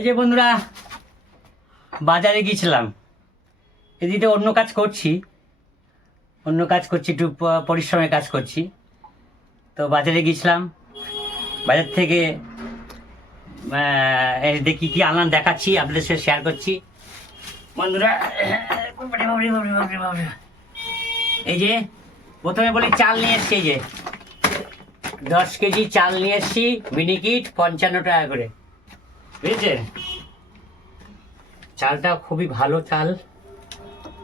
এই যে বন্ধুরা, বাজারে গিয়েছিলাম। এদিকে অন্য কাজ করছি, একটু পরিশ্রমের কাজ করছি। তো বাজারে গিয়েছিলাম, বাজার থেকে দেখি কি আনলাম দেখাচ্ছি, আপনাদের সাথে শেয়ার করছি বন্ধুরা। এই যে প্রথমে বলি চাল নিয়ে এসছি, এই যে 10 কেজি চাল নিয়ে এসছি, মিনিকিট 55 টাকা করে, বুঝেছেন? চালটা খুবই ভালো চাল,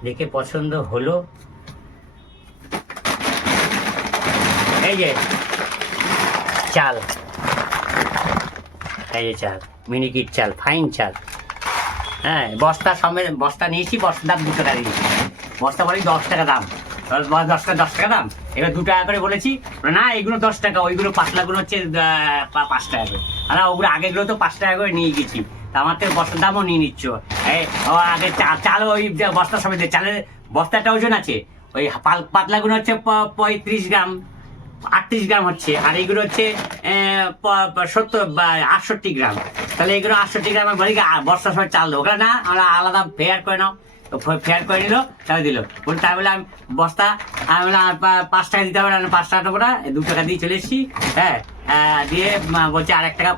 দেখে পছন্দ হলো। এই যে চাল, এই যে চাল, মিনিকিট চাল, ফাইন চাল। হ্যাঁ, বস্তা সমেত বস্তা নিয়েছি, বস্তার দাম 2 টাকা দিয়েছি। বস্তা বলি 10 টাকা দাম, 10 টাকা দাম। এবার 2 টাকা করে বলেছি, না এগুলো 10 টাকা, ওইগুলো পাতলাগুলো হচ্ছে 5 টাকা করে। আর ওগুলো আগেগুলো তো 5 টাকা করে নিয়ে গেছি, তা আমার থেকে বস্তার দামও নিয়ে নিচ্ছ। আগে চাল ওই বস্তা সমেত, চালের বস্তাটা ওজন আছে, ওই পাতলাগুলো হচ্ছে 35 গ্রাম 38 গ্রাম হচ্ছে, আর এইগুলো হচ্ছে 68 গ্রাম। তাহলে এগুলো 68 গ্রাম বলি বস্তার সময় চাল দেবো, ওখানে না আমরা আলাদা ফেয়ার করে নাও। তো ফেয়ার করে নিল, তাই দিল বলি, তাই বলে আমি বস্তা আমি বললাম 5 টাকা দিতে হবে না, 5 টাকা নেবো না, 2 টাকা দিয়ে চলে এসেছি। হ্যাঁ, দিয়ে বলছে আর 1 টাকা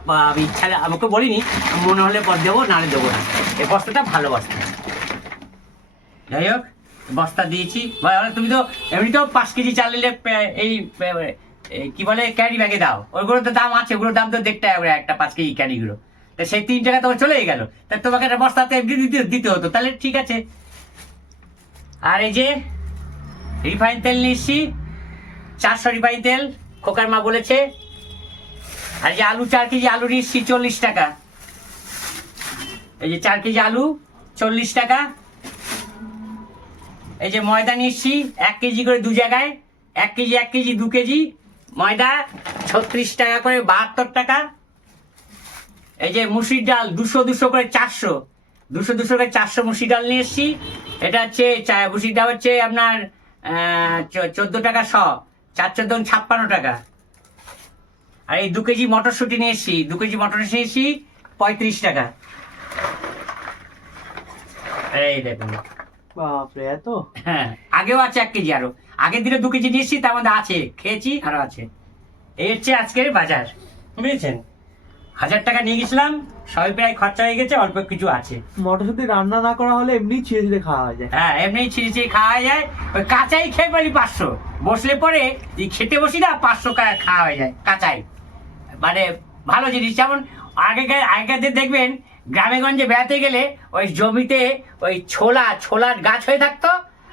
ইচ্ছা, আমাকে বলিনি, মনে হলে পর দেবো, নাহলে দেবো না। এই বস্তাটা ভালো বস্তা। যাই হোক, বস্তা দিয়েছি। তুমি তো এমনিতেও 5 কেজি চাল নিলে এই কি বলে ক্যারি ব্যাগে দাও, ওইগুলো তো দাম আছে, ওগুলোর দাম তো 1.5 টাকা করে একটা 5 কেজি ক্যারিগুলো। তা সেই 3 টাকা তো চলেই গেল, তা তোমাকে একটা বস্তাতে দিতে হতো, তাহলে ঠিক আছে। আর এই যে রিফাইন তেল নিচ্ছি, 400 রিফাইন তেল, খোকার মা বলেছে। আর যে আলু 4 কেজি আলু নিচ্ছি 40 টাকা। এই যে 4 কেজি আলু 40 টাকা। এই যে ময়দা নিচ্ছি 1 কেজি করে 2 জায়গায়, 1 কেজি 2 কেজি ময়দা 36 টাকা করে, 72 টাকা। এই যে মুসুরির ডাল 200 করে 400 করে 400 মুসুরির ডাল নিয়ে এসছি। এটা হচ্ছে মুসুরির ডাল হচ্ছে আপনার 14 টাকা শ, 4 56 টাকা। আর এই 2 কেজি মটরশুঁটি নিয়ে এসছি, 2 কেজি মটরশুঁটি নিয়ে এসছি 35 টাকা। এই দেখুন, বাপরে এত! হ্যাঁ, আগেও আছে 1 কেজি, আরো আগের দিনে 2 কেজি নিয়েছি, তার মধ্যে আছে, খেয়েছি আরো আছে। এই হচ্ছে আজকের বাজার, বুঝেছেন? 1000 টাকা নিয়ে গেছিলাম, সবাই প্রায় খরচা হয়ে গেছে, অল্প কিছু আছে। মটরশুঁটি রান্না না করা হলে এমনি ছিঁড়ে ছিঁড়ে খাওয়া যায়। হ্যাঁ, এমনি ছিঁড়ে খাওয়া যায়। ওই কাঁচাই খেয়ে পারি 500, বসলে পরে খেতে বসি না 500 খাওয়া হয়ে যায় কাঁচাই। মানে ভালো জিনিস। যেমন আগেকার দেখবেন গ্রামে গঞ্জে বেড়াতে গেলে ওই জমিতে ওই ছোলার গাছ হয়ে থাকতো।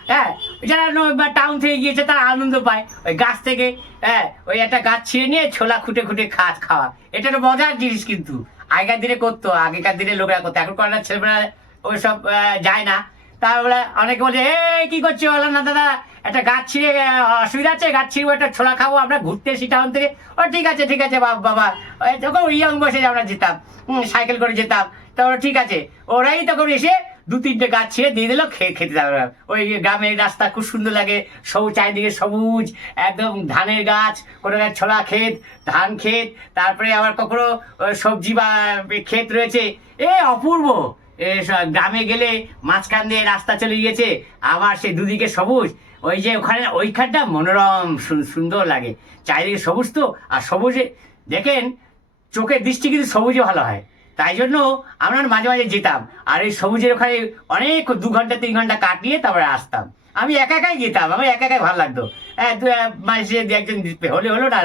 হ্যাঁ, যারা টাউন থেকে গিয়েছে তারা আনন্দ পায় ওই গাছ থেকে। হ্যাঁ, ওই একটা গাছ ছিঁড়ে নিয়ে ছোলা খুঁটে খাওয়া, এটা একটা মজার জিনিস। কিন্তু আগেকার দিনে করতো, আগেকার দিনে লোকেরা করতো, এখন করার ছেলেমেয়েরা ওই সব যায় না। তারপরে অনেকে বলছে, এই কি করছো? বললাম, না দাদা, একটা গাছ ছিঁড়ে অসুবিধা আছে, গাছ ছিঁড়বো, একটা ছোলা খাবো, আমরা ঘুরতে এসি টাউন থেকে। ও ঠিক আছে বাবা। তখন ইয়ং বয়সে আমরা যেতাম, সাইকেল করে যেতাম। তারপরে ঠিক আছে, ওরাই তখন এসে 2-3টে গাছ ছিঁড়ে দিয়ে দিল, খেতে যাবে। ওই গ্রামের রাস্তা খুব সুন্দর লাগে, সবুজ, চারিদিকে সবুজ, একদম ধানের গাছ, কোনো গাছ ছোলা ক্ষেত, ধান ক্ষেত, তারপরে আবার কখনো সবজি বা ক্ষেত রয়েছে। অপূর্ব। গ্রামে গেলে মাঝখান দিয়ে রাস্তা চলে গিয়েছে, আবার সে দুদিকে সবুজ। ওই যে ওইখানটা মনোরম সুন্দর লাগে, চারিদিকে সবুজ। তো আর সবুজে দেখেন চোখের দৃষ্টি কিন্তু সবুজে ভালো হয়, তাই জন্য আমরা মাঝে মাঝে যেতাম। আর এই সবুজের ওখানে অনেক 2 ঘন্টা 3 ঘন্টা কাটিয়ে তারপরে আসতাম। আমি একাই যেতাম, আমার একাই ভালো লাগতো। মাঝে একজন হলো না,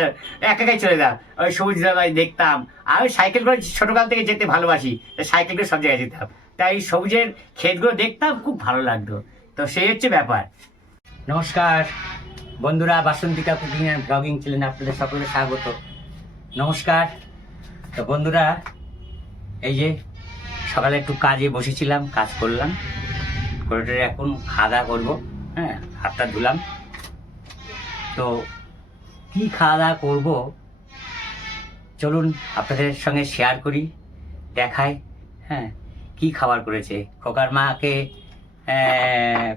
একাই চলে যেতাম, ওই সবুজ দেখতাম। আমি সাইকেল করে ছোটকাল থেকে যেতে ভালোবাসি, সাইকেল করে সব জায়গায় যেতাম। তাই সবুজের ক্ষেতগুলো দেখতাম, খুব ভালো লাগতো। তো সেই হচ্ছে ব্যাপার। নমস্কার বন্ধুরা, বাসন্তিকা কুকিং অ্যান্ড ব্লগিং চ্যানেলে আপনাদের সকলকে স্বাগত। নমস্কার। তো বন্ধুরা, এই যে সকালে একটু কাজে বসেছিলাম, কাজ করলাম, করে এখন খাওয়া দাওয়া করবো। হ্যাঁ, হাতটা ধুলাম। তো কি খাওয়া দাওয়া করবো চলুন আপনাদের সঙ্গে শেয়ার করি, দেখাই। হ্যাঁ, কি খাবার করেছে খোকার মাকে।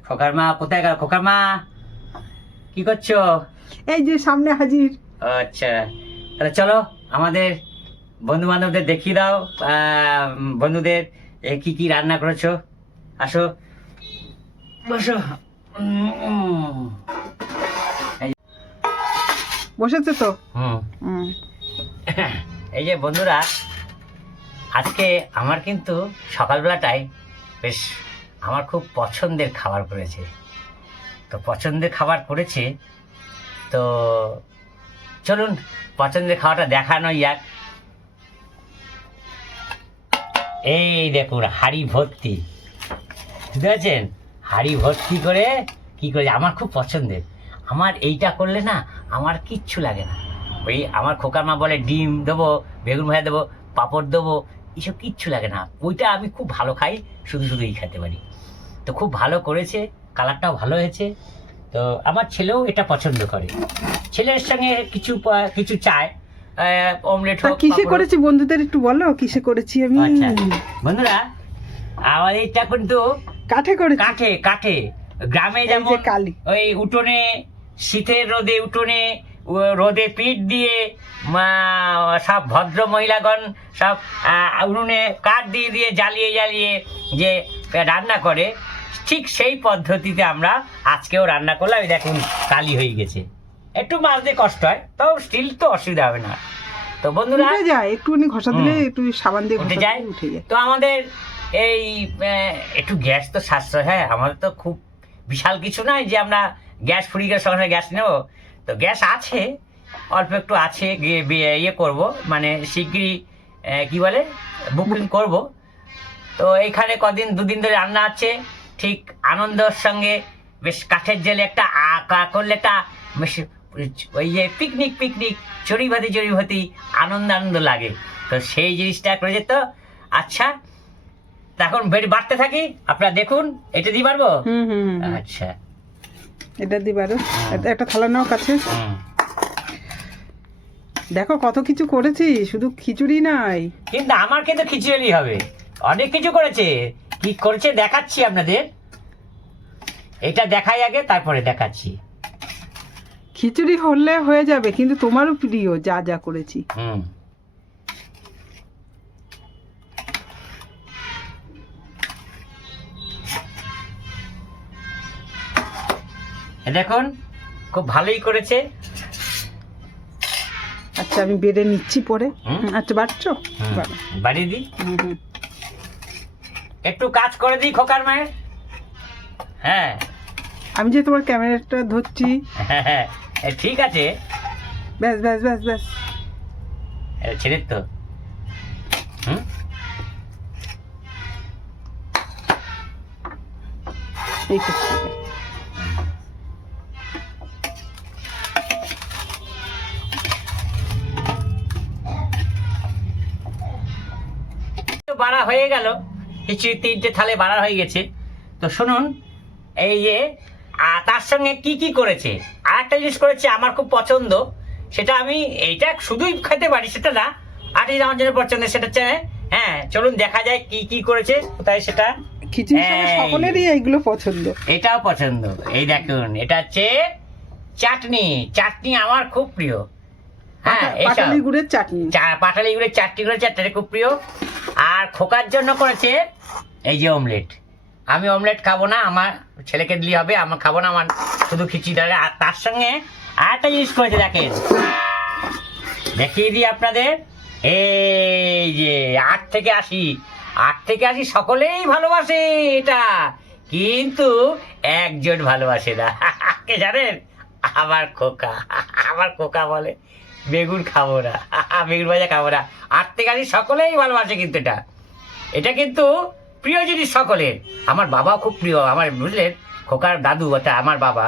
খোকার মা কোথায় গেল? খোকার মা কি করছো? এই যে সামনে হাজির। আচ্ছা, তাহলে চলো আমাদের বন্ধু বান্ধবদের দেখিয়ে দাও, বন্ধুদের কি কি রান্না করেছো। আসো বসো। বসেছে তো। হুম হুম। এই যে বন্ধুরা, আজকে আমার কিন্তু সকালবেলাটায় বেশ আমার খুব পছন্দের খাবার করেছে। তো পছন্দের খাবার করেছে, তো চলুন পছন্দের খাবারটা দেখানো যাক। এই দেখুন হাঁড়ি ভর্তি, বুঝতে পারছেন? হাঁড়ি ভর্তি করে কি করে, আমার খুব পছন্দের। আমার এইটা করলে না আমার কিচ্ছু লাগে না। ওই আমার খোকার মা বলে ডিম দেবো, বেগুন ভাজা দেবো, পাঁপড় দেবো, এসব কিচ্ছু লাগে না। ওইটা আমি খুব ভালো খাই, শুধু শুধুই খেতে পারি। তো খুব ভালো করেছে, কালারটাও ভালো হয়েছে। তো আমার ছেলেও এটা পছন্দ করে, ছেলের সঙ্গে কিছু চায়, অমলেট তা হোক। কিসে পাঁপড় হোক। করেছি বন্ধুদের একটু বলো, কিসে করেছি আমি? আচ্ছা বন্ধুরা, আমার এইটা কিন্তু কাঠে করেছি। কাঠে কাঠে গ্রামে এই যেমন যে কালি। ওই উঠোনে, শীতের রোদে উঠোনে রোদে পিঠ দিয়ে সব ভদ্র মহিলাগণ সব উনুনে কাঠ দিয়ে দিয়ে জ্বালিয়ে জ্বালিয়ে যে রান্না করে, ঠিক সেই পদ্ধতিতে আমরা আজকেও রান্না করলাম। এই দেখুন কালি হয়ে গেছে, একটু মাজতে কষ্ট হয়, তাও স্টিল তো অসুবিধা হবে না। তো বন্ধুরা উঠে যায়, একটুখানি ঘষা দিলে, হুম। একটু সাবান দিয়ে উঠে ঘষা যায়। দিলে উঠে যায়। তো আমাদের এই একটু গ্যাস তো সাশ্রয়, হ্যাঁ আমাদের তো খুব বিশাল কিছু নয় যে আমরা গ্যাস ফুরিয়ে সঙ্গে সঙ্গে গ্যাস নেব। তো গ্যাস আছে, অল্প একটু আছে, ইয়ে করব, মানে শিগগিরই কি বলে বুকিং করব। তো এইখানে কদিন দুদিন ধরে রান্না আছে, ঠিক আনন্দের সঙ্গে বেশ কাঠের জেলে একটা করলে একটা বেশ ওই যে পিকনিক পিকনিক চড়িভাতি আনন্দ আনন্দ লাগে। তো সেই জিনিসটা করেছে। তো আচ্ছা, তা এখন বাড়তে থাকি, আপনারা দেখুন। এটা দিয়ে পারবো? হুম হুম হুম। আচ্ছা। এটা দিবারও একটা থালা নাও কাছে। হুম। দেখো কত কিছু করেছি, শুধু খিচুড়ি নাই। কিন্তু আমার কিন্তু খিচুড়ি হবে, অনেক কিছু করেছে। কি করেছে দেখাচ্ছি আপনাদের, এটা দেখাই আগে, তারপরে দেখাচ্ছি। খিচুড়ি হলে হয়ে যাবে, কিন্তু তোমারও প্রিয় যা যা করেছি। হুম। দেখুন খুব ভালোই করেছে। আচ্ছা আমি বেড়ে নিচ্ছি পরে। হুম। আচ্ছা বাড়ছো? বাড়ো। বাড়িয়ে দিই, হুম হুম। একটু কাজ করে দিই খোকার মায়ের। হ্যাঁ আমি যে তোমার ক্যামেরাটা ধরছি। হ্যাঁ, ঠিক আছে। ব্যাস ব্যাস ব্যাস ব্যাস। ছেলের তো হুম। এই তো। বাড়া হয়ে গেল, কিছু 3টে থালে বাড়া হয়ে গেছে। তো শুনুন, এই যে তার সঙ্গে কি কি করেছে, আর একটা জিনিস করেছে আমার খুব পছন্দ, সেটা আমি এইটা শুধুই খেতে পারি সেটা না, আর এই আমার জন্য পছন্দ সেটা হচ্ছে, হ্যাঁ চলুন দেখা যায় কি কি করেছে কোথায় সেটা। খিচুড়ির সঙ্গে এই। সকলেরই এইগুলো পছন্দ। এটাও পছন্দ। এই দেখুন, এটা হচ্ছে চাটনি। চাটনি আমার খুব প্রিয়। হ্যাঁ এইসব পাটালি গুড়ের চাটনি। পাটালি গুড়ের চাটনি করেছে, চাটনি খুব প্রিয়। আর খোকার জন্য করেছে এই যে অমলেট। আমি অমলেট খাবো না, আমার ছেলেকে দিলে হবে, আমার খাবো না, আমার শুধু খিচুড়ি দরকার। আর তার সঙ্গে আর একটা জিনিস করেছে, দেখেন দেখিয়ে দিই আপনাদের। এই যে 8 থেকে 80 সকলেই ভালোবাসে এটা, কিন্তু একজন ভালোবাসে না। কে জানেন? আমার খোকা বলে বেগুন খাবো না, বেগুন ভাজা খাবো না। 8 থেকে 80 সকলেই ভালোবাসে, কিন্তু এটা কিন্তু প্রিয় জিনিস সকলের। আমার বাবাও খুব প্রিয়, আমার বুঝলেন খোকার দাদু, ওটা আমার বাবা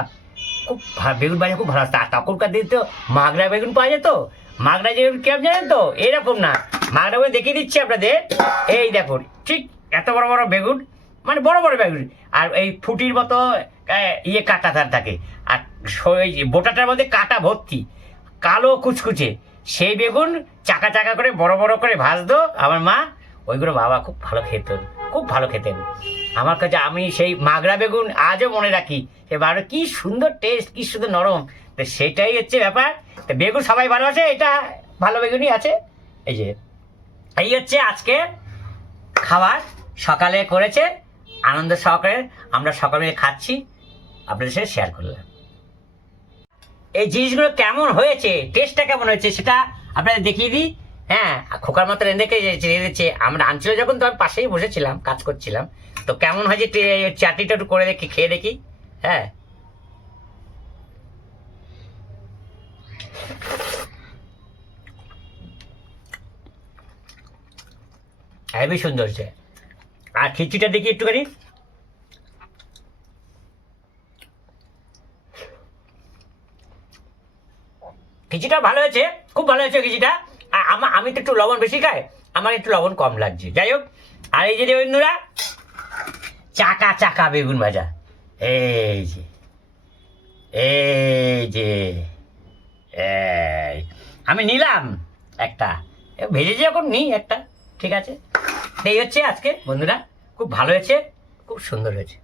খুব বেগুন ভাজা খুব ভালোবাসে। আর তখনকার দিন তো মাগরা বেগুন পাওয়া যেত। মাগরা বেগুন কেমন জানেন তো? এরকম না, মাগরা বেগুন দেখিয়ে দিচ্ছি আপনাদের। এই দেখুন ঠিক এত বড় বড় বেগুন, মানে বড় বড় বেগুন, আর এই ফুটির মতো ইয়ে কাটা তার থাকে, আর বোটাটার মধ্যে কাটা ভর্তি, কালো কুচকুচে সেই বেগুন চাকা চাকা করে বড় বড় করে ভাজতো আমার মা। ওইগুলো বাবা খুব ভালো খেতেন, খুব ভালো খেতেন আমার কাছে। আমি সেই মাগরা বেগুন আজও মনে রাখি, সে বারো কি সুন্দর টেস্ট, কি সুন্দর নরম। তো সেটাই হচ্ছে ব্যাপার। তো বেগুন সবাই ভালোবাসে, এটা ভালো বেগুনই আছে। এই যে এই হচ্ছে আজকে খাবার সকালে করেছে, আনন্দ সহকারে আমরা সকালে খাচ্ছি, আপনাদের সাথে শেয়ার করলাম। এই জিনিসগুলো কেমন হয়েছে, টেস্টটা কেমন হয়েছে সেটা আপনাদের দেখিয়ে দিই। হ্যাঁ, খোকার মতো রেঁধেকে রেঁধেছে, আমরা আনছিল যখন তো আমি পাশেই বসেছিলাম, কাজ করছিলাম। তো কেমন হয়েছে চাটনিটা একটু করে দেখি, খেয়ে দেখি। হ্যাঁ, হেবি সুন্দর হয়েছে। আর খিচুড়িটা দেখি একটুখানি। খিচুড়িটা ভালো হয়েছে, খুব ভালো হয়েছে খিচুড়িটা। আমি তো একটু লবণ বেশি খাই, আমার একটু লবণ কম লাগছে। যাই হোক, আর এই যে বন্ধুরা, চাকা চাকা বেগুন ভাজা, এই যে এই যে এই আমি নিলাম একটা, ভেজেছি যখন নিই একটা, ঠিক আছে। এই হচ্ছে আজকে বন্ধুরা, খুব ভালো হয়েছে, খুব সুন্দর হয়েছে।